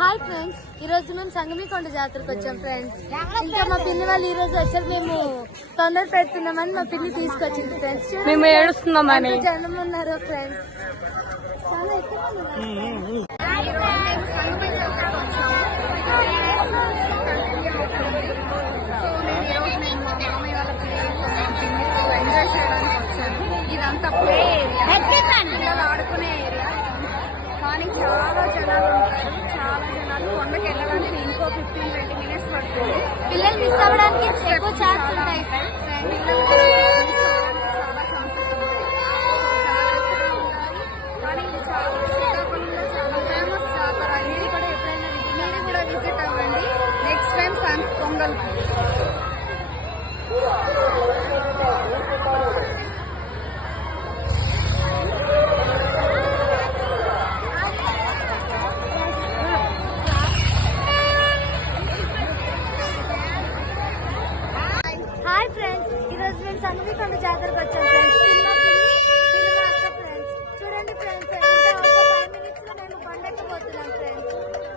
Hi friends, ఈ రోజు మేము సంగమికొండ జాతరకు వచ్చాం ఫ్రెండ్స్. ఇంకా మా పిన్ని వాళ్ళు ఈ రోజు వచ్చారు. మేము తొందర పెడుతున్నామని మా పిన్ని తీసుకొచ్చింది ఫ్రెండ్స్. మేము ఏడుస్తున్నామని జనం ఉన్నారు ఫ్రెండ్స్, చాలా ఎక్కువ. ఇదంతా ప్లే ఏరియా, పిల్లలు ఆడుకునే ఏరియా. కానీ చాలా జనాలు ఉంటారు. చాలా జనాలు కొండకి వెళ్ళడానికి ఇంకో 15-20 మినిట్స్ పడుతుంది. పిల్లలు మిస్ అవ్వడానికి ఎక్కువ ఛాన్స్ ఉంటాయి. పిల్లలు చాలా ఛాన్సెస్ ఉంటాయి. జాగ్రత్తగా ఉండాలి. కానీ ఇది చాలా శ్రీకాకుళంలో చాలా ఫేమస్ జాతర. మీరు కూడా ఎప్పుడైనా మీరు కూడా విజిట్ అవ్వండి నెక్స్ట్ టైం పొంగల్కి. హాయ్ ఫ్రెండ్స్, ఈ రోజు మేము సంగమికొండ జాతరకు వచ్చాం ఫ్రెండ్స్. తిన్న పిన్ని తిన్న అక్క ఫ్రెండ్స్. చూడండి ఫ్రెండ్స్, ఇంకా ఒక 5 minutes లో మేము కొండెక్కబోతున్నాం ఫ్రెండ్స్.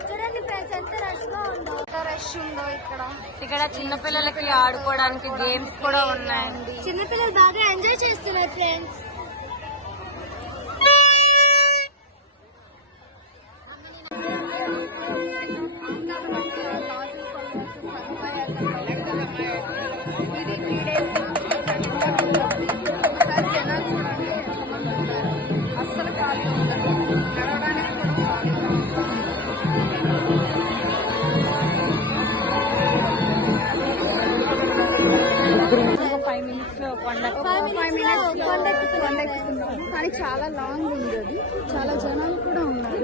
చూడండి ఫ్రెండ్స్, ఎంత రష్ గా ఉందో, ఎంత రష్ ఉందో ఇక్కడ. ఇక్కడ చిన్నపిల్లలకి ఆడుకోవడానికి గేమ్స్ కూడా ఉన్నాయండి. చిన్నపిల్లలు బాగా ఎంజాయ్ చేస్తున్నారు ఫ్రెండ్స్. అస్సలు ఖాళీ ఉండదు, నడవడానికి కూడా ఖాళీగా ఉంటుంది. ఫైవ్ మినిట్స్ లో కొండెక్కుతున్నాం. కానీ చాలా లాంగ్ ఉంది అది. చాలా జనాలు కూడా ఉన్నారు.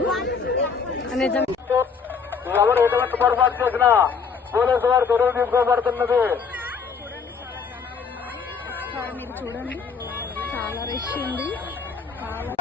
ఎవరు ఎటువంటి పొరపాటు చేసినా పోలీసు వారు చొరవ తీసుకోబడుతున్నది. మీరు చూడండి, చాలా రష్ ఉంది. చాలా